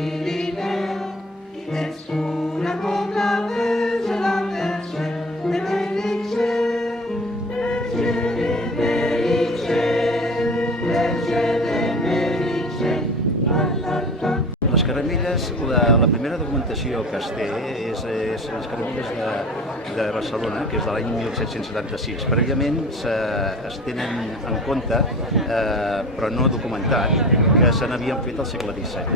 Es una com la verge, la verge de Meritxell, verge de Meritxell, verge de Meritxell, la la la. Les caramelles, la primera documentació que es té és les caramelles de Barcelona, que és de l'any 1776. Prèviament es tenen en compte, però no documentat, que se n'havien fet al segle XVII.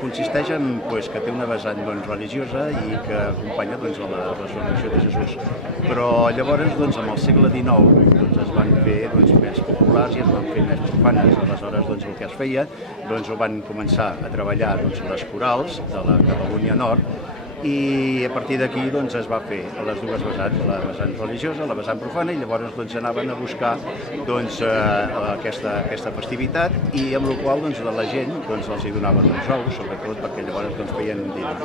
Consisteix en que té una vessant religiosa i que acompanya la resurrecció de Jesús. Però llavors, amb el segle XIX, es van fer més populars i es van fer més profanes. Aleshores, el que es feia, ho van començar a treballar les corals de la Catalunya Nord, i a partir d'aquí es va fer les dues vessants, la vessant religiosa, la vessant profana, i llavors anaven a buscar aquesta festivitat, i amb la qual la gent els hi donava ous, sobretot perquè llavors feien dinar.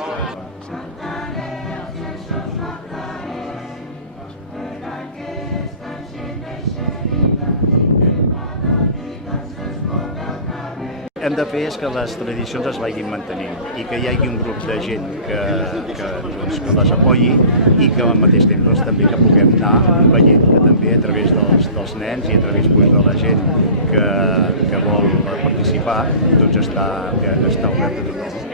Hem de fer que les tradicions es vagin mantenint i que hi hagi un grup de gent que les apoyi i que al mateix temps també que puguem anar veient que també a través dels nens i a través de la gent que vol participar està obert a tothom.